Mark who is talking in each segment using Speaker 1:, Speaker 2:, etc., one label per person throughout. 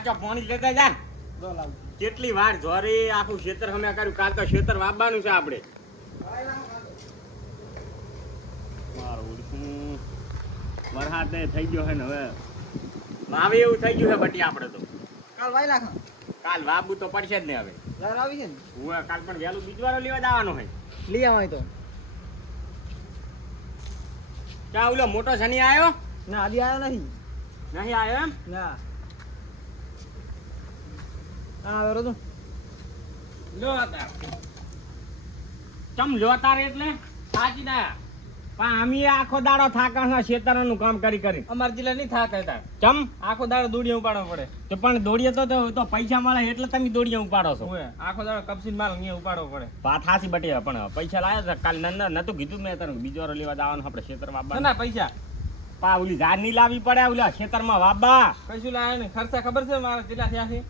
Speaker 1: પાછો પાણી લેતા જા કેટલી વાર જોરે આખું ખેતર અમે કર્યું. કાલ તો ખેતર વાપવાનું છે આપણે. વરસાદ થઈ ગયો છે ને હવે. વાવે એવું થઈ ગયું છે બટી આપણે તો.
Speaker 2: કાલ વાઈ લાખ
Speaker 1: કાલ વાવવું તો પડશે જ ને હવે.
Speaker 2: યાર આવી છે ને?
Speaker 1: હું કાલ પણ વહેલું બીજવારો લેવા જવાનું હોય
Speaker 2: લઈ આવાય તો.
Speaker 1: ક્યાં ઓલો મોટો શનિ આવ્યો
Speaker 2: ના આદી આવ્યો નહીં.
Speaker 1: નહીં આવ્યો એમ?
Speaker 2: ના. હા આવ્યો
Speaker 1: લો તાર ચમ લો તાર એટલે? સાચી ના. પણ અમે આખો દાડો થાકા ખેતરનું કામ કરી કરી.
Speaker 2: અમાર જિલ્લા નહીં થાક હતા
Speaker 1: ચમ?
Speaker 2: આખો દાડો દોડીએ ઉપાડવો પડે.
Speaker 1: તો પણ દોડીએ તો પૈસા મળે એટલે તમે દોડીએ ઉપાડો છો.
Speaker 2: આખો દાડો કપસીન માલ અહીંયા ઉપાડવો પડે.
Speaker 1: વાત હાસી બટી પણ પૈસા લાવ્યા હતા કાલ નન નતું કીધું મેં તને બીજો વાર લેવા દાવાનું આપણે ખેતરમાં
Speaker 2: ના ના પૈસા.
Speaker 1: પા ઓલી ઝાડ નહીં લાવી પડે ઓલા ખેતરમાં વાબા
Speaker 2: કશું લાવે ને ખર્ચા ખબર છે મારા કેટલા થયા છે?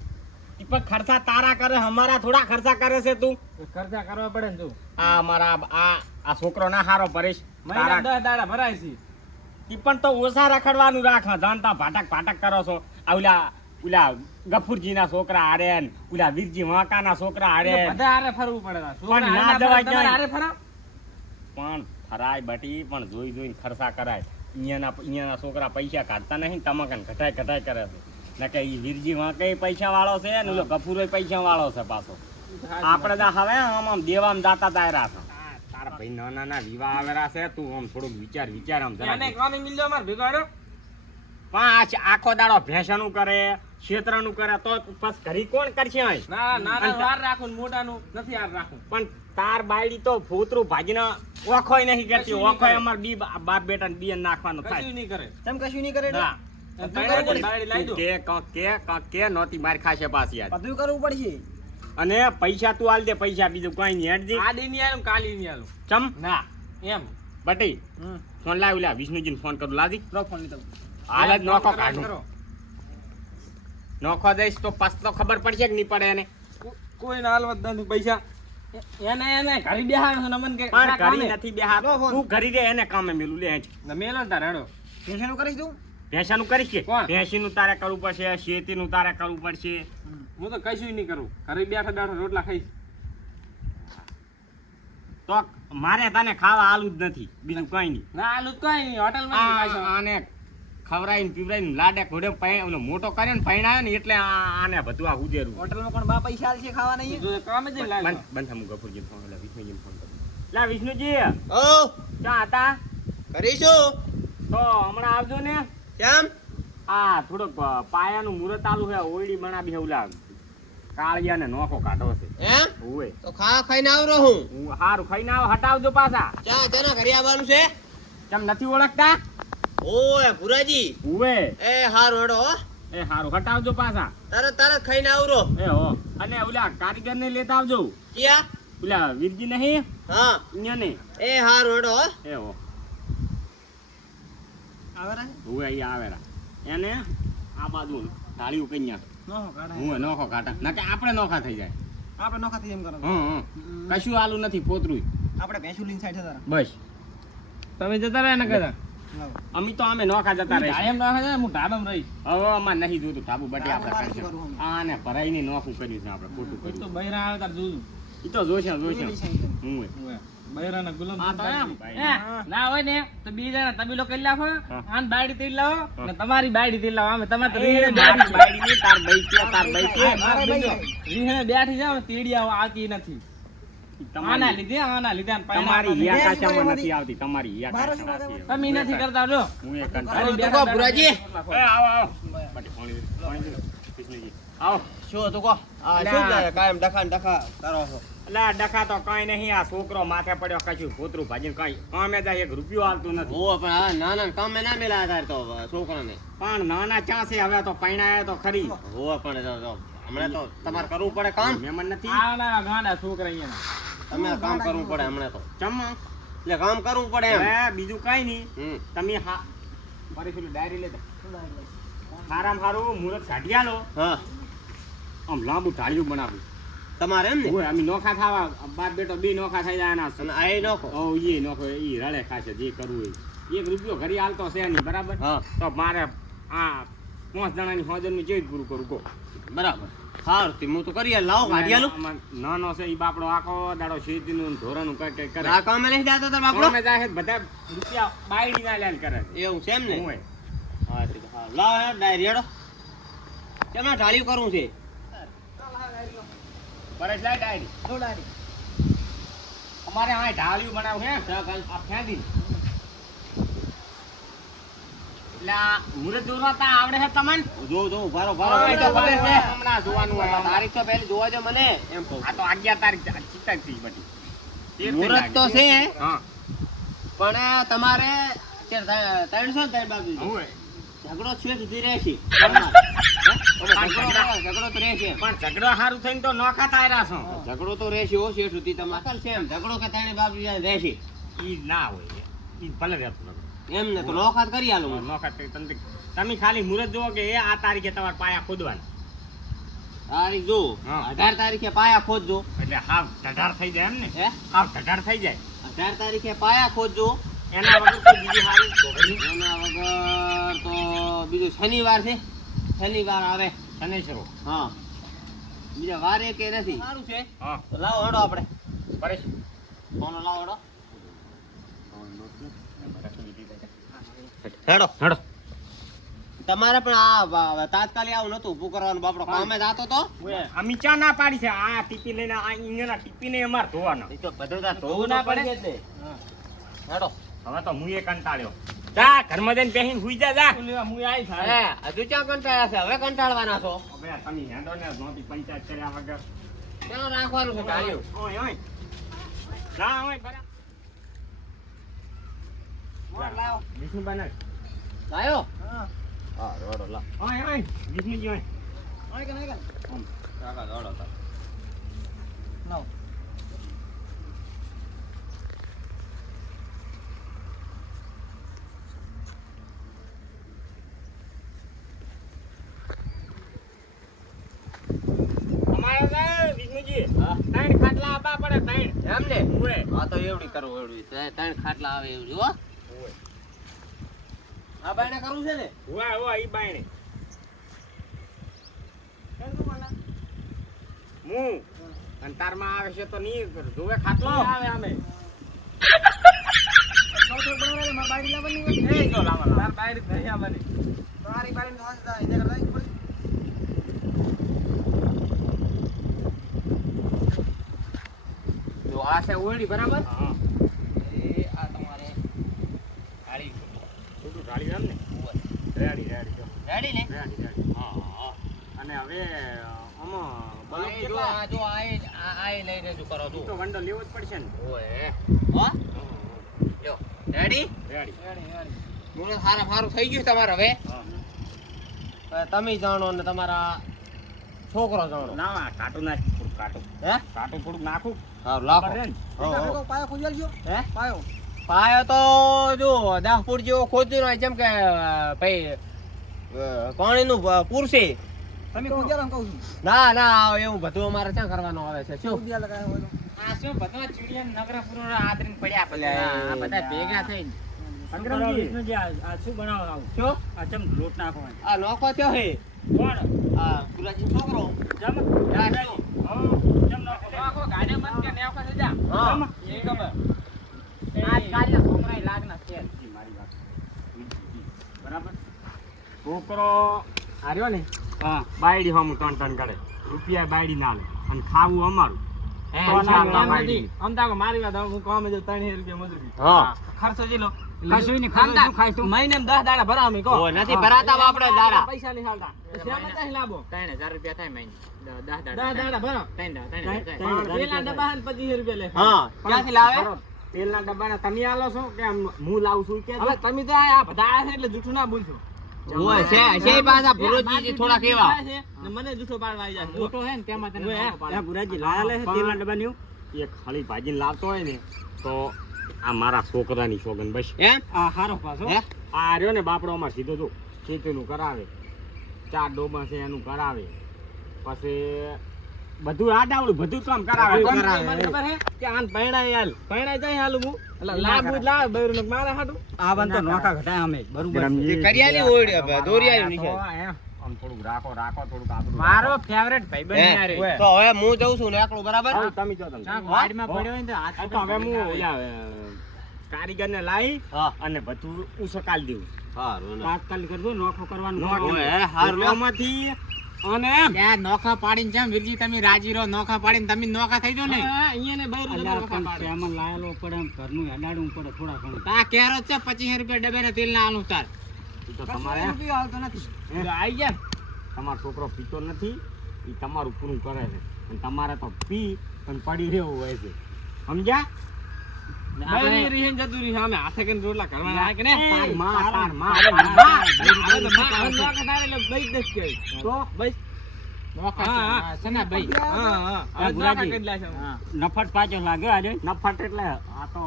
Speaker 1: પણ ખર્ચા તારા કરે અમારા થોડા ખર્ચા કરે છે તું.
Speaker 2: ખર્ચા કરવા પડે ને તું.
Speaker 1: આ મારા આ આ છોકરો ના હારો પરેશ તારા
Speaker 2: દસ દાડા ભરાય છે.
Speaker 1: ઈ પણ તો ઓછા રખડવાનું રાખ જાણતા ભાટક ભાટક કરો છો. આ ઓલા ઓલા ગફુરજી ના છોકરા હારે ને ઓલા વીરજી વાંકા ના છોકરા હારે
Speaker 2: બધા હારે ફરવું પડે
Speaker 1: પણ ના જવાય ક્યાં
Speaker 2: હારે ફરા.
Speaker 1: પણ ફરાય બટી પણ જોઈ જોઈને ખર્ચા કરાય. અહીંયાના અહીંયાના છોકરા પૈસા કાઢતા નહીં તમાકન ઘટાય ઘટાય કરે છે. ને કે ઈ વીરજી વાંકે પૈસા વાળો છે ને ઓલો પૈસા વાળો છે પાછો. આપણે તો હવે આમ આમ દેવામ દાતા તાયરા છે. તારા ભાઈ નાના નાના વિવાહ આવેલા છે તું આમ થોડુંક વિચાર વિચાર આમ જરા પાંચ આખો દાડો ભેંસાનું કરે ક્ષેત્રનું કરે તો બસ ઘરી કોણ કરશે?
Speaker 2: ના ના નાના વાર રાખું મોઢાનું નથી હાર રાખું.
Speaker 1: પણ તાર બાયડી તો ફોતરું ભાજીને ઓખોય નહીં કરતી ઓખોય અમાર બી બાપ બેટા બી નાખવાનું
Speaker 2: કશું નહીં કરે.
Speaker 3: તેમ કશું નહીં કરે
Speaker 1: ના.
Speaker 2: અને
Speaker 1: તું
Speaker 2: તારે
Speaker 1: કરે
Speaker 2: બાયડી લાવી દો.
Speaker 1: કે કે કે નોતી માર ખાશે પાછી આજ.
Speaker 3: બધું કરવું પડશે.
Speaker 1: અને પૈસા તું આલ દે પૈસા બીજું કઈ નહીં. હેડજી.
Speaker 2: આ દી નહીં આલું કાલી નહીં આલું.
Speaker 1: ચમ.
Speaker 2: ના એમ.
Speaker 1: બટી. ફોન લાવ લા વિષ્ણુજી ફોન કરું. લાદી
Speaker 3: લો ફોન લીધો.
Speaker 1: હાલ જ નોખો કાઢું. નોખો દઈશ તો પાસ તો ખબર પડશે કે નહીં પડે એને.
Speaker 2: કોઈ ના હાલવા નથી પૈસા. એને એને ઘરી બેહાડો નમન કે
Speaker 1: પણ ઘરી નથી
Speaker 3: ફોન.
Speaker 1: તું ઘરી દે એને કામે મેલું. લે
Speaker 2: મેલો તાર હેડો.
Speaker 3: પેશનું કરીશ તું.
Speaker 1: ભેંસાનું કરીશ કે?
Speaker 2: કોણ?
Speaker 1: ભેંસીનું તારે કરવું પડશે શેતીનું તારે કરવું પડશે.
Speaker 2: હું તો કશું નહીં કરું. ઘરે બેઠા બેઠા રોટલા ખાઈશ.
Speaker 1: તો મારે તને ખાવા આલું જ નથી બીજું કઈ નહીં.
Speaker 2: ના આલું કઈ નહીં. હોટલમાં
Speaker 1: આને ખવડાવીને પીવડાવીને લાડે ઘોડે ઓલો મોટો કર્યો ને પૈણાયો ને એટલે આને બધું આ ઉજેરું.
Speaker 3: હોટલમાં કોણ બા પૈસા આલશે ખાવા નહીં
Speaker 2: જો કામે લાવી
Speaker 1: બંધ હું ગફુરજીને ફોન લા વિષ્ણુજી ફોન કરું. લા વિષ્ણુજી.
Speaker 3: ઓ
Speaker 1: ક્યાં હતા?
Speaker 3: કરીશું?
Speaker 1: તો હમણાં આવજો ને.
Speaker 3: કેમ?
Speaker 1: આ થોડોક પાયાનું મુહૂર્ત આલુ છે ઓયડી બનાવી છે ઓલા કાળિયાને નોખો કાઢો છે.
Speaker 3: એમ?
Speaker 1: ઓવે.
Speaker 3: તો ખા ખાઈને આવરો હું.
Speaker 1: હું હારું ખાઈને આવો હટાવજો પાછા.
Speaker 3: ચા તેના ઘરે આવવાનું છે?
Speaker 1: કેમ નથી ઓળખતા?
Speaker 3: ઓય ભુરાજી.
Speaker 1: ઓવે.
Speaker 3: એ હારું હેડો
Speaker 1: એ હારું હટાવજો પાછા.
Speaker 3: તરત તરત ખાઈને આવરો.
Speaker 1: એ હો. અને ઓલા કારીગર ને લેતા આવજો.
Speaker 3: ક્યાં?
Speaker 1: ઓલા વીરજી નહીં?
Speaker 3: હા.
Speaker 1: અહીંયા ને
Speaker 3: એ હારું હેડો
Speaker 1: એ હો.
Speaker 3: આવે રે
Speaker 1: અહીંયા આવેલા એને આ બાજુ ઢાળ્યું કન્યા
Speaker 3: નોહો
Speaker 1: હું. નોખો કાઢા. ના કે આપણે નોખા થઈ જાય.
Speaker 3: આપણે નોખા થઈ એમ કરો.
Speaker 1: હં હં. કશું આલુ નથી પોતરું.
Speaker 3: આપણે ભેંસું લઈને સાઈડ થતા
Speaker 1: બસ.
Speaker 2: તમે જતા રહ્યા ને કદા
Speaker 1: તો અમે નોખા જતા રહે
Speaker 2: એમ ના હોય હું ઢાબામાં રહીશ.
Speaker 1: હવે અમાર નહીં જોતું ધાબુ બટી આપણે
Speaker 3: આને કરવું
Speaker 1: કરશું. નોખું કર્યું છે આપણે ખોટું
Speaker 2: હું તો
Speaker 1: કર્યું
Speaker 2: બૈરા આવે તાર
Speaker 1: તો જોશે જોશે. હું એ.
Speaker 2: બૈરાના ગુલામ
Speaker 1: આ તો એમ.
Speaker 2: ના હોય ને તો બીજા જણા તમે કરી નાખો આન બાયડી તેલ લાવો ને તમારી બાયડી તેલ લાવો. આમે તમારે રીહણે
Speaker 1: બાયડી નહીં, તાર બાઈ છે, તાર બાઈ છે.
Speaker 2: મારે રીહણે બેઠી જાવ ને આવતી નથી. આના લીધે આના લીધે
Speaker 1: તમારી હિયા કાચામાં નથી આવતી તમારી હિયા
Speaker 3: બારો
Speaker 1: નથી
Speaker 2: તમે નથી કરતા લો
Speaker 1: હું એ કંટાળો.
Speaker 3: અરે,
Speaker 2: બેઠા
Speaker 3: તો કહો,
Speaker 2: બેઠા
Speaker 3: ભુરાજી.
Speaker 1: એ, આવો આવો. પાણી પાણી આવો.
Speaker 3: શું હતું કહો? આ શું કાયમ ડખા ને ડખા કરો છો?
Speaker 1: અલા ડખા તો કઈ નહીં. આ છોકરો માથે પડ્યો કશું ખોતરું ભાજીને કઈ કામે જાય એક રૂપિયો હાલતું નથી.
Speaker 3: ઓ પણ આ ના ના કામે ના મેલા તાર તો છોકરાને.
Speaker 1: પણ નાના ચાંસે હવે તો પૈણાયા તો ખરી.
Speaker 3: ઓ પણ જો, જો, હમણાં તો તમારે કરવું પડે કામ?
Speaker 1: મેમન નથી?
Speaker 2: આના ગાંડા છોકરા અહીંયા.
Speaker 3: તમે કામ કરવું પડે હમણાં તો.
Speaker 1: ચમ્મા
Speaker 3: એટલે કામ કરવું પડે એમ.
Speaker 1: બીજું કઈ નહીં.
Speaker 3: હમ.
Speaker 1: તમે હા મારી પેલી ડાયરી લેતા. હારામ હારું મુહૂર્ત કાઢી આલો
Speaker 3: હા.
Speaker 1: આમ લાંબુ ઢાળિયું બનાવ્યું
Speaker 3: તમારે એમ ને?
Speaker 1: ઓય અમે નોખા થાવા બાપ બેટો બે નોખા થઈ જાય ના
Speaker 3: અને આ એ નોખો?
Speaker 1: ઓ ઈ નોખો ઈ રળે ખાશે જે કરવું હોય. એક રૂપિયો ઘરે હાલતો છે નહીં બરાબર?
Speaker 3: હા.
Speaker 1: તો મારે આ પાંચ જણાની હોજરનું જે પૂરું કરું કહો.
Speaker 3: બરાબર. સારું તે હું તો કરી. લાવો કાઢી ના
Speaker 1: નો નાનો છે ઈ બાપડો આખો દાડો શેતીનું ને ઢોરાનું કઈ કઈ કરે.
Speaker 3: આ કામે નહીં જાતો તો બાપડો?
Speaker 1: કોમે જાય બધા રૂપિયા બાયડી ના લ્યાલ કરે.
Speaker 3: એવું છે એમ ને?
Speaker 1: હું એ.
Speaker 3: હા લાવ ડાયરી હેડો. કેમ ઢાળ્યું ઢાળિયું કરવું છે?
Speaker 1: પરેશ લાય ડાયરી અમારે આ ઢાળિયું બનાવું હે આ ફેંદી એટલે આ મુરત દોરવાતા આવડે છે તમને?
Speaker 3: જો જો ભારો
Speaker 1: હા,
Speaker 3: ભારો
Speaker 1: હમણાં જોવાનું હોય.
Speaker 3: તારીખ તો પહેલી જોવા જો મને. એમ કહું
Speaker 1: આ તો અગિયાર તારીખ ચિત્તા થી બધી. મુરત
Speaker 3: તો છે. પણ તમારે ત્રણસો ને ત્રણ બાજુ. ઝઘડો છે સુધી રહેશે. ઝઘડો તો રહેશે.
Speaker 1: પણ ઝઘડો સારું થઈને તો નોખા થાય છો.
Speaker 3: ઝઘડો તો રહેશે હો શેઠ સુધી. તમારે છે એમ. ઝઘડો કે બાજુ જાય રહેશે.
Speaker 1: ઈ ના હોય ઈ ભલે રહેતું
Speaker 3: એમ ને તો નોખાત કરી આલું. નોખાત
Speaker 1: નોખા થઈ તમે તમે ખાલી મુહૂર્ત જુઓ કે એ આ તારીખે તમારે પાયા ખોદવાના.
Speaker 3: તારીખ જો અઢાર તારીખે પાયા ખોદજો.
Speaker 1: એટલે હાફ ઢઢાર થઈ જાય એમ ને.
Speaker 3: હે?
Speaker 1: હાવ ઢઢાર થઈ જાય.
Speaker 3: અઢાર તારીખે પાયા ખોદજો.
Speaker 1: એના વગર તો બીજું સારું
Speaker 3: એના વગર તો બીજું શનિવાર છે. શનિવાર આવે
Speaker 1: શનેશ્વરો.
Speaker 3: હા. બીજા વારે કે નથી? સારું છે.
Speaker 1: હા.
Speaker 3: તો લાવો હેડો આપણે.
Speaker 1: પરેશ.
Speaker 3: ફોન લાવો હેડો. હેડો.
Speaker 1: હેડો.
Speaker 3: તમારે પણ આ તાત્કાલિક આવું નતું ઊભું કરવાનું બાપડો. કામે જાતો તો?
Speaker 1: અમી ચા ના પાડી છે. આ ટીપી લઈને આ ઇંગના ટીપી ને અમાર ધોવાના.
Speaker 3: એ તો બધું ધોવું ના પડે. હેડો.
Speaker 1: હવે તો હું એ કંટાળ્યો. જા ઘરમાં જઈને બેહીન હુઈ જા જા.
Speaker 3: હે હજુ ક્યાં કંટાળ્યા છે? હવે કંટાળવાના છો?
Speaker 1: હવે તમે હેડો ને નોતી પંચાયત કર્યા વગર.
Speaker 3: ક્યાં રાખવાનું છે ઢાળ્યું
Speaker 1: ઓય ઓય. ના ઓય બરા.
Speaker 3: લાવ.
Speaker 1: વિષ્ણુ બનક
Speaker 3: લાયો? હા. રોડો લા.
Speaker 1: ઓય ઓય. વિષ્ણુજી ઓય.
Speaker 3: કાકા દોડો તા
Speaker 1: અમારે છે વિષ્ણુજી
Speaker 3: હા.
Speaker 1: ત્રણ ખાટલા પડે ત્રણ.
Speaker 3: એમ ને?
Speaker 1: ઓય.
Speaker 3: હા તો એવડી કરવું એવડી. ત્રણ ખાટલા આવે એવડી હો. આ બાયણે કરવું છે ને?
Speaker 1: ઓય ઓય ઈ બાયણે. હું? અને તારમાં આવે છે તો નહીં જોવે ખાટલો? આવે અમે એ જો લાવો લાવો.
Speaker 3: જો આ છે ઓરડી બરાબર?
Speaker 1: હા.
Speaker 3: એ આ તમારે ગાડી
Speaker 1: થોડું આમ ને? રેડી રેડી જો.
Speaker 3: ને?
Speaker 1: Ready ready.
Speaker 3: હા હા.
Speaker 1: અને હવે આમાં
Speaker 3: બોલો
Speaker 1: બલક કેટલા?
Speaker 3: આ જો આ આ એ લઈને કરો
Speaker 1: તો વંડો લેવો જ પડશે ને.
Speaker 3: ઓએ હો? જો. રેડી?
Speaker 1: રેડી.
Speaker 3: બોલો સારા સારું થઈ ગયું તમારે હવે? હવે તમે જાણો ને તમારા છોકરો જાણો.
Speaker 1: ના કાટું નાખ. કાટું.
Speaker 3: હે?
Speaker 1: કાટું થોડુંક નાખું.
Speaker 3: હા લાખો.
Speaker 1: બરાબર ને?
Speaker 3: હે પાયો તો જો દસ ફૂટ જેવો ખોદ્યો ને જેમ કે છે. એવું બધું અમારે ક્યાં કરવાનું આવે છે? શું?
Speaker 2: આ શું બધા ચીડિયા નગરા પૂરો આદરીને પડ્યા
Speaker 3: અલ્યા,
Speaker 2: આ બધા ભેગા થઈને.
Speaker 1: વિષ્ણુજી,
Speaker 2: શું બનાવવાનું
Speaker 3: શું
Speaker 1: આ ચમ લોટ નાખવાનો?
Speaker 3: આ નોખો થયો હે.
Speaker 2: કોણ?
Speaker 3: આ ગુલાજી છોકરો.
Speaker 1: જમ
Speaker 3: આ શું?
Speaker 1: હા જમ નાખો.
Speaker 2: ગાડે મત કે ને
Speaker 3: હા.
Speaker 2: એ ખબર. આજ કાર્ય છોકરાએ લાગના છે.
Speaker 1: મારી વાત. બરાબર? છોકરો આર્યો ને?
Speaker 2: હા.
Speaker 1: બાયડી હમ ત્રણ ત્રણ કરે. રૂપિયા બાયડી ના લે. અને ખાવું અમારું.
Speaker 2: હે, મારી વાત હું કામે જો 3000 રૂપિયા મજૂરી.
Speaker 3: હા.
Speaker 2: ખર્ચો જી લો
Speaker 1: કશું નહીં, ખર્ચો શું ખાઈશું?
Speaker 2: મહિને 10 દાડા ભરા અમે
Speaker 3: નથી ભરાતા બાપડે દાડા.
Speaker 2: પૈસા નહીં હાલતા. શેમાં ચાહી લાવો
Speaker 4: 3000 રૂપિયા થાય મહિને. દ- દાડા
Speaker 2: 10 દાડા ભરો.
Speaker 4: ત્રણ દાડા, ત્રણ
Speaker 2: ત્રણ-
Speaker 4: દાડા
Speaker 2: ત્રણ-
Speaker 4: થાય.
Speaker 2: પેલા ડબ્બા 25 રૂપિયા લે.
Speaker 3: હા. ક્યાંથી લાવે?
Speaker 1: તેલના ડબ્બાના તમે આલો છો કે હું લાવું છું? કે
Speaker 2: હવે તમે તો આ બધા આયા છે એટલે જૂઠું ના બોલશો.
Speaker 3: ઓય છે છે પાછા ભુરોજી થોડા કેવા
Speaker 2: આયા છે ને મને જૂઠો પાડવા આવી જાય.
Speaker 4: મોટો હે ને તેમાં તને
Speaker 2: ઓય,
Speaker 4: નફો પાડે.
Speaker 1: એ ભુરાજી લાયા લે છે તેલના ડબ્બાની. એ ખાલી ભાજીને લાવતો હોય ને તો આ મારા છોકરાની સોગન બસ
Speaker 3: એમ
Speaker 2: આ હારો પાછો
Speaker 3: હે
Speaker 1: આ રહ્યો ને બાપડો સીધો જો ખેતીનું કરાવે ચાર ડોબા છે એનું કરાવે પછી બધું આડાવડું બધું કામ કરાવે?
Speaker 2: મને ખબર હે કે આન પૈણાય હાલ. પૈણાય જાય હાલ હું. એટલે લાંબુ જ લાવે, બૈરું ને મારે હાટું.
Speaker 3: તે કરિયાલી ઓળી હવે, દોરિયાની નિશાન.
Speaker 1: દોરિયાલી એમ. આમ થોડું રાખો રાખો થોડું આપણું
Speaker 4: મારો ફેવરેટ ભાઈબંધ? યાર
Speaker 3: તો હવે હું જઉં છું ને એકલો બરાબર?
Speaker 1: હા, તમે જો તમે.
Speaker 4: વાડીમાં પડ્યો હોય ને તો હાથ
Speaker 1: આ તો હવે હું કારીગરને લાવી અને બધું ઉસકાલ દેવું
Speaker 3: હારું.
Speaker 1: તાત્કાલિક કરજો નોખો કરવાનું
Speaker 3: ઓય, હે, હારું
Speaker 1: માંથી અને
Speaker 4: ત્યાં નોખા પાડીને જેમ વીરજી તમે રાજી રહો નોખા પાડીને તમે નોખા થઈ જો ને.
Speaker 2: અહીંયા ને બહાર નોખા પાડે.
Speaker 4: આ કેરો છે પચીસ રૂપિયા ડબે ને તેલ ના આલું તાર
Speaker 1: તો તમારે
Speaker 2: જો આઈ ગયા.
Speaker 1: તમારો છોકરો પીતો નથી એ તમારું પૂરું કરે છે. અને તમારે તો પી પણ પડી રહેવું હોય છે. સમજ્યા. નફટ પાછો લાગ્યો આજે. નફટ એટલે આ તો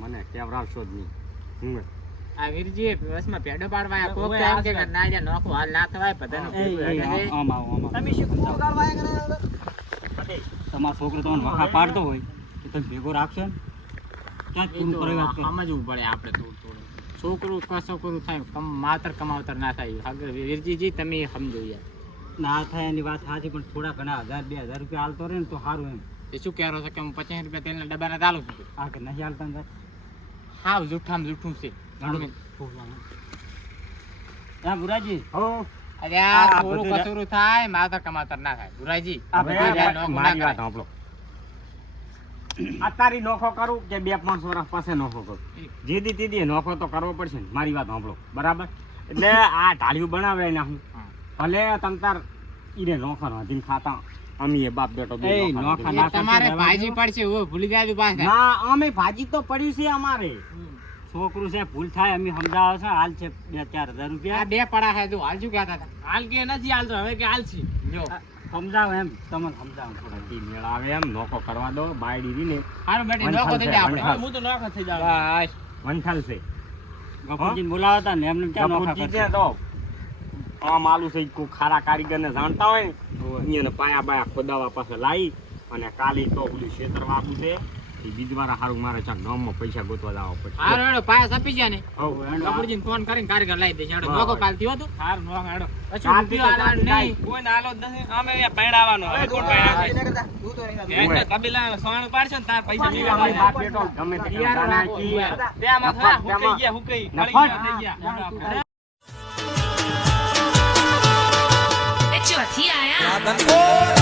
Speaker 1: મને કેવરાવશો જ નહીં.
Speaker 4: આ વીરજી બસમાં પેડો પાડવા આયા. કોક તો
Speaker 2: આ
Speaker 4: કે ના જા નોખો હાલ ના થવાય બધાનું ભેગું હેડે. છે.
Speaker 2: તમે શીખવું વગાડવા આયા કરે?
Speaker 1: તમારો છોકરો તમને વખા પાડતો હોય. તો તમે ભેગો રાખશો ને? ક્યાં
Speaker 4: તું
Speaker 1: કરે? વાત તો.
Speaker 4: સમજવું પડે આપણે થોડું થોડું. છોકરું કસોકરું થાય કમ માતર કમાવતર ના થાય. આગળ વીરજીજી તમે સમજો યાર.
Speaker 1: ના થાય એની વાત સાચી પણ થોડા ઘણા હજાર બે હજાર રૂપિયા હાલતો રહે ને તો સારું એમ.
Speaker 4: એ શું કહેરો છે કે હું પચાસ રૂપિયા તેલના ડબ્બાના ચાલુ છું
Speaker 1: આ કે નહીં હાલતા
Speaker 4: હાવ જૂઠામ જૂઠું છે.
Speaker 1: હા બુરાજી. હો.
Speaker 4: અરે
Speaker 1: આ
Speaker 4: થોડું કસોરું થાય માતર કમાતર ના થાય. બુરાજી
Speaker 1: આ
Speaker 4: નોખું ના
Speaker 1: મારી કરું કે બે પાંચ વર્ષ પાસે નોખો કરું? જીદી તીદી નોખો તો કરવો પડશે ને મારી વાત સાંભળો. બરાબર? એટલે આ ઢાળિયું બનાવે ને હું. ભલે તમ તાર ઈરે નોખો નોધીને ખાતા અમી એ બાપ બેટો
Speaker 2: એ
Speaker 1: નોખા
Speaker 2: નોખા
Speaker 4: તમારે ભાજી પડશે ઓ ભૂલી જાય પાછા.
Speaker 1: ના અમે ભાજી તો પડ્યું છે અમારે. છોકરું છે ભૂલ થાય અમે સમજાવો છે હાલ છે બે ચાર હજાર રૂપિયા.
Speaker 4: બે પડા છે જો હાલ શું કહેતા હતા?
Speaker 2: હાલ કે નથી હાલતો હવે કે હાલ છે.
Speaker 4: જો.
Speaker 1: સમજાવો એમ તમને સમજાવો થોડા દી મેળ એમ નોકો કરવા દો બાયડી રીને
Speaker 4: હારું બેટી નોકો થઈ જાય. આપણે
Speaker 2: હું તો નોકો થઈ જાવ
Speaker 4: બસ
Speaker 1: વંથાલ છે.
Speaker 5: ગફુરજીને બોલાવતા ને એમને ક્યાં
Speaker 1: નોકો
Speaker 5: કરશે?
Speaker 1: તો. આમ આલુ છે કોઈ ખારા કારીગરને જાણતા હોય ને અહીંયાને પાયા બાયા ખોદાવા પાસે લાવી અને કાલી તો ઓલું શેતર વાપું છે. બીજવારા હારું મારે ચાક ગામમાં પૈસા ગોતવા જવા પડશે
Speaker 4: હારો હેડો પાયા સપી જાય ને. કપૂરજીને ફોન કરીને કારીગર લાવી દેશે હેડો
Speaker 1: નોકો
Speaker 4: કાલ
Speaker 1: હા.
Speaker 4: કાલથી
Speaker 2: હાર નો હેડો
Speaker 4: પછી
Speaker 1: કાલથી
Speaker 4: રૂપિયો
Speaker 1: તો
Speaker 4: નહીં.
Speaker 2: કોઈ નાલો જ નથી. અમે અહીંયા પૈણાવાનો હવે કોણ પૈણાવશે? એટલે કબીલા સોણ પાડશો ને તાર પૈસા લેવા
Speaker 1: બાપ બેટો ગમે તે નાખી.
Speaker 4: ઊભા.
Speaker 2: તેમાં હુકઈ ગયા, હુકઈ. ગયા, થઈ ગયા.
Speaker 6: ચોથી આયા.